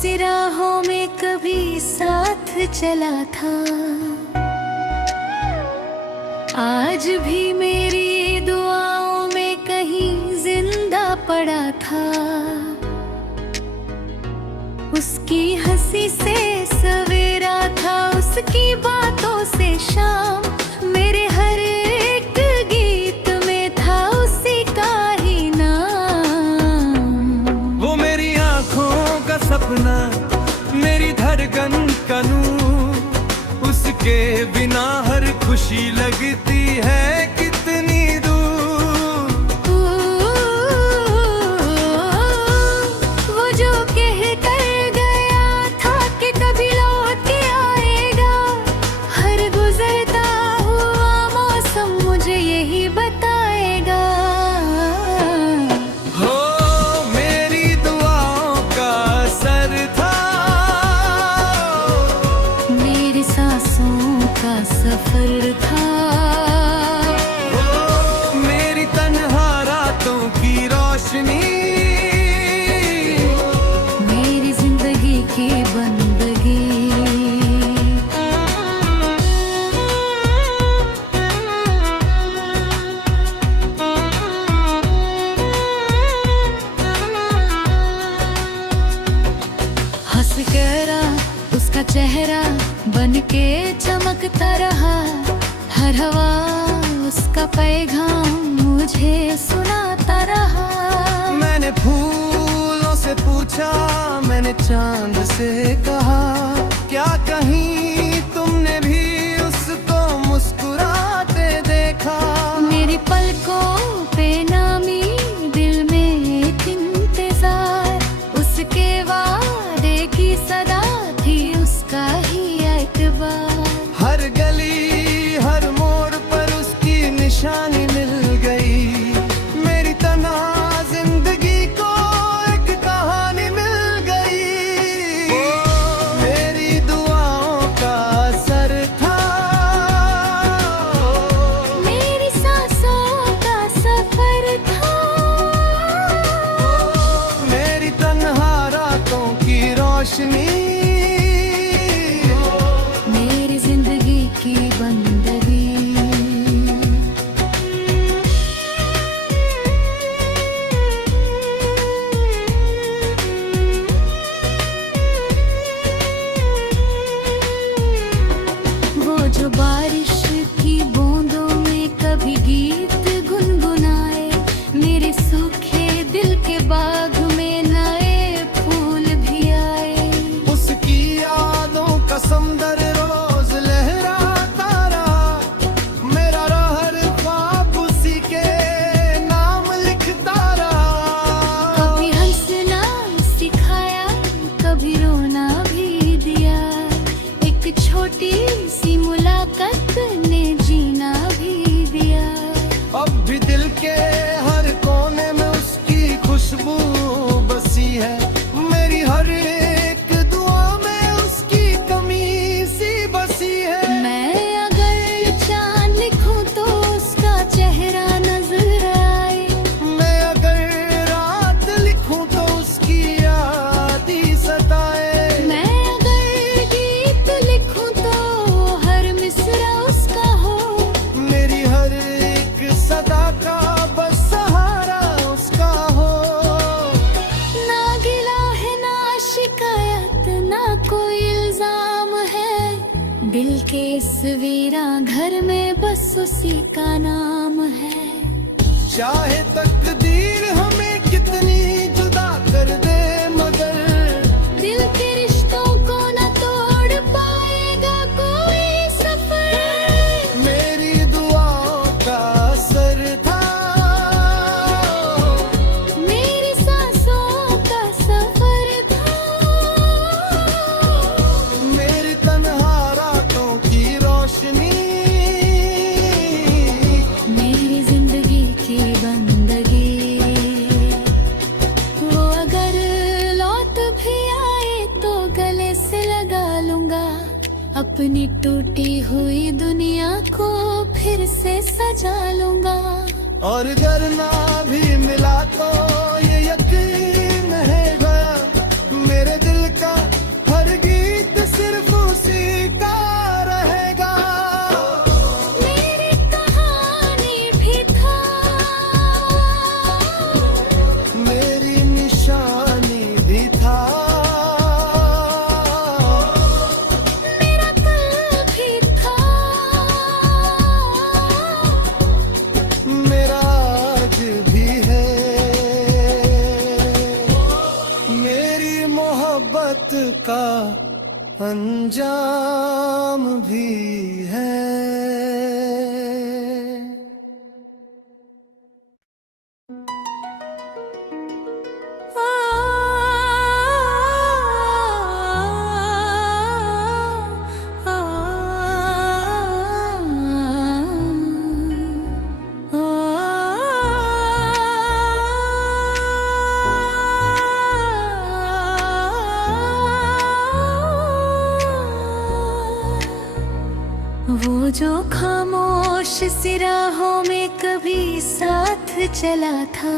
सी राहों में कभी साथ चला था, आज भी मेरी दुआओं में कहीं जिंदा पड़ा था। उसकी हंसी से सवेरा था, उसकी बातों से शाम, मेरे हर एक गीत में था उसी का ही नाम। वो मेरी आंखों का सपना, मेरी धड़कन का नूर, उसके बिना हर खुशी लगती है कितनी दूर। वो जो कह कर गया था कि कभी लौट के आएगा, हर गुजरता हुआ मौसम मुझे यही बताएगा। हो मेरी दुआओं का असर था, मेरी सांसों का सफर था, मेरी तन्हा रातों की रोशनी, मेरी जिंदगी की बंदगी। हंस कर उसका चेहरा बन के चमकता रहा, हर हवा उसका पैगाम मुझे सुनाता रहा। मैंने फूलों से पूछा, मैंने चांद से कहा, क्या कहीं तुमने भी उसको मुस्कुराते देखा? मेरी पलकों पे नामी, दिल में एक इंतजार, उसके वादे की सदा थी उसका ही एतबार। हर गली हर मोड़ पर उसकी निशानी मिल गई, मेरी तन्हा जिंदगी को एक कहानी मिल गई। मेरी दुआओं का असर था, मेरी सांसों का सफर था, मेरी तन्हा रातों की रोशनी, मेरी जिंदगी की बंदगी। वो जो बारिश की बूंदों में कभी गीत गुनगुनाए, मेरे सूखे दिल के बाग में नए फूल भी आए। उसकी यादों का समुंदर रोज लहराता रहा, मेरा हर ख्वाब उसी के नाम लिखता रहा। कभी हंसना सिखाया, कभी रोना भी दिया, एक छोटी सी मुलाकात ने जीना भी दिया। अब भी दिल के हर कोने में उसकी खुशबू बसी है, मेरी हर एक दुआ में उसकी कमी सी बसी है। मैं अगर चांद लिखूं तो उसका चेहरा नजर आए, मैं अगर रात लिखूं तो उसकी याद ही सताए। मैं अगर गीत लिखूं तो हर मिसरा उसका हो, मेरी हर एक सदा का बस सहारा उसका हो। ना गिला है ना शिकायत ना कोई इल्जाम है, दिल के इस वीरा घर में बस उसी का नाम है। चाहे तकदीर हमें कितनी जुदा कर दे, मगर दिल के रिश्तों को न तोड़ पाएगा कोई सफर। मेरी दुआओं का असर था, मेरी सांसों का सफर था, मेरी तन्हा रातों की रोशनी, मेरी जिंदगी की बंदगी। वो अगर लौट भी आए तो गले से लगा लूंगा, अपनी टूटी हुई दुनिया को फिर से सजा लूंगा। और अगर ना भी मिला तो ये यकीन है गया, मेरे दिल का अंजाम भी है। वो जो खामोश सी राहों में कभी साथ चला था,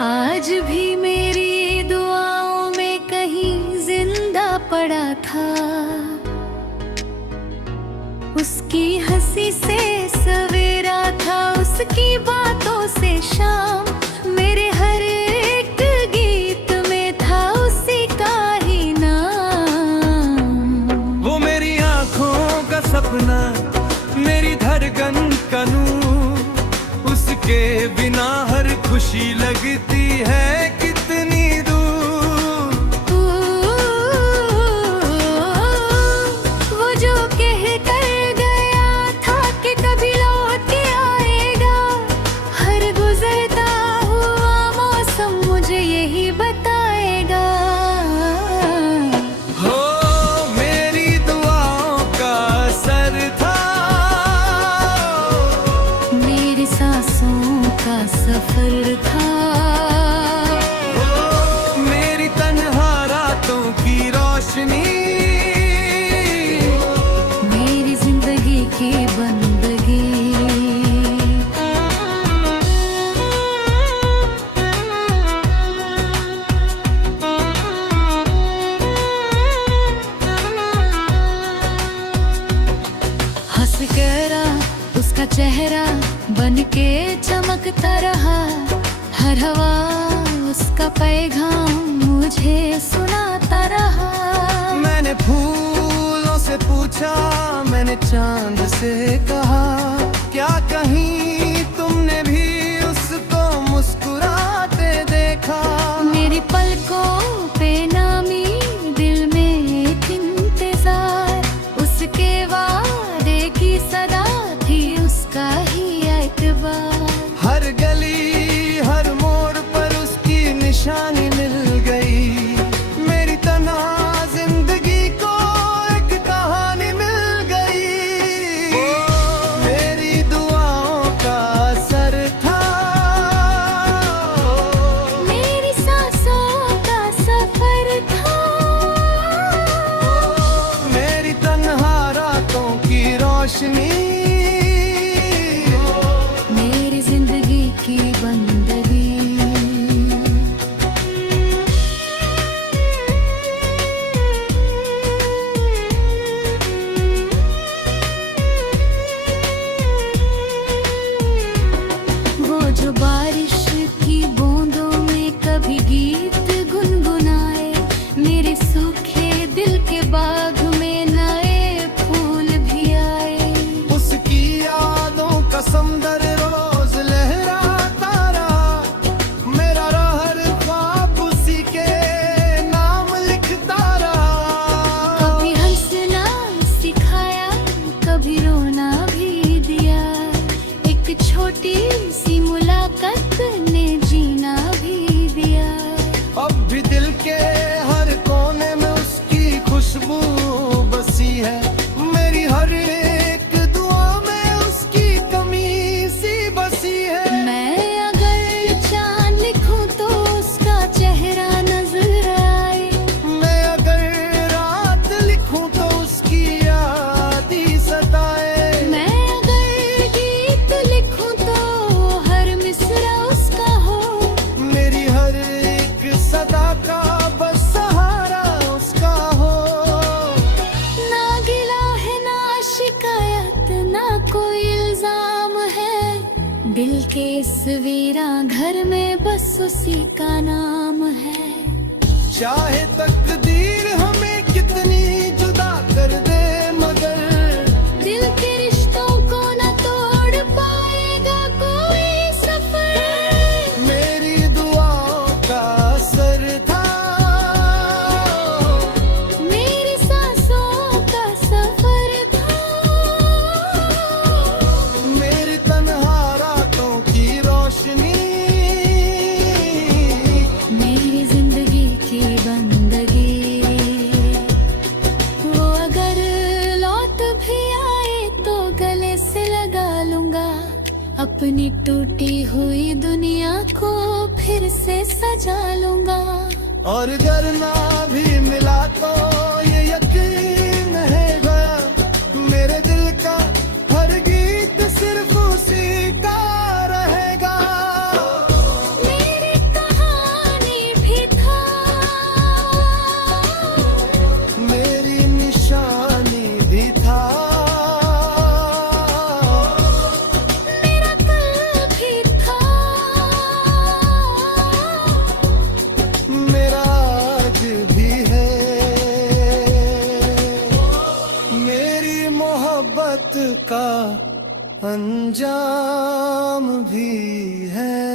आज भी मेरी दुआओं में कहीं जिंदा पड़ा था। उसकी हंसी से सवेरा था, उसकी बातों से शाम, मेरे हर एक गीत में था उसी का ही नाम। वो मेरी आंखों का सपना, मेरी धड़कन का नूर, उसके बिना हर खुशी लगती है कितनी दूर। वो जो कह कर गया था कि कभी लौट के आएगा, हर गुजरता हुआ मौसम मुझे यही बताएगा। हो मेरी दुआओं का असर था, मेरी सांसों का सफर था, मेरी तन्हा रातों की रोशनी, मेरी जिंदगी की बंदगी। हंस कर उसका चेहरा बन के चमकता रहा, हर हवा उसका पैगाम मुझे सुनाता रहा। मैंने फूलों से पूछा, मैंने चांद से कहा, क्या कहीं तुमने भी उसको मुस्कुराते देखा? मेरी पलकों पे नामी, दिल में एक इंतजार, उसके वादे की सदा थी उसका ही एतबार। हर गली हर मोड़ पर उसकी निशानी मिल गई, मेरी तन्हा जिंदगी को एक कहानी मिल गई। मेरी दुआओं का असर था, मेरी सांसों का सफर था, मेरी तन्हा रातों की रोशनी, मेरी जिंदगी की बंदगी। वो जो बारिश की बूंदों में कभी गीत गुनगुनाए, मेरे सूखे दिल के बाग में नए फूल भी आए। उसकी यादों का समंदर रोज लहराता रहा, मेरा हर ख्वाब उसी के नाम लिखता रहा। कभी हंसना सिखाया, कभी रोना भी दिया, एक छोटी सी मुलाकात ने जीना भी दिया। अब भी दिल के हर कोने में उसकी खुशबू बसी है, मेरी हर एक दुआ में उसकी कमी सी बसी है। मैं अगर चांद लिखूं तो उसका चेहरा नजर आए, मैं अगर रात लिखूं तो उसकी याद ही सताए। मैं अगर गीत लिखूं तो हर मिसरा उसका हो, मेरी हर एक सदा का बस सहारा उसका हो। ना गिला है ना शिकायत ना कोई इल्जाम है, दिल के इस वीरा घर में बस उसी का नाम है। चाहे तकदीर हमें कितनी जुदा कर दे, मगर दिल के रिश्तों को न तोड़ पाएगा कोई सफर। मेरी दुआओं का असर था, अपनी टूटी हुई दुनिया को फिर से सजा लूंगा। और अगर ना भी मिला तो ये यकीन है गया, मेरे दिल का हर गीत सिर्फ उसी का रहेगा। मेरी कहानी भी था, मेरी निशानी भी था, मेरा कल भी था, मेरा आज भी है, मेरी मोहब्बत का अंजाम भी है।